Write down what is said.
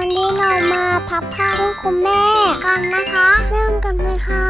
วันนี้เรามาพับผ้าให้คุณแม่กันนะคะ เริ่มกันเลยค่ะ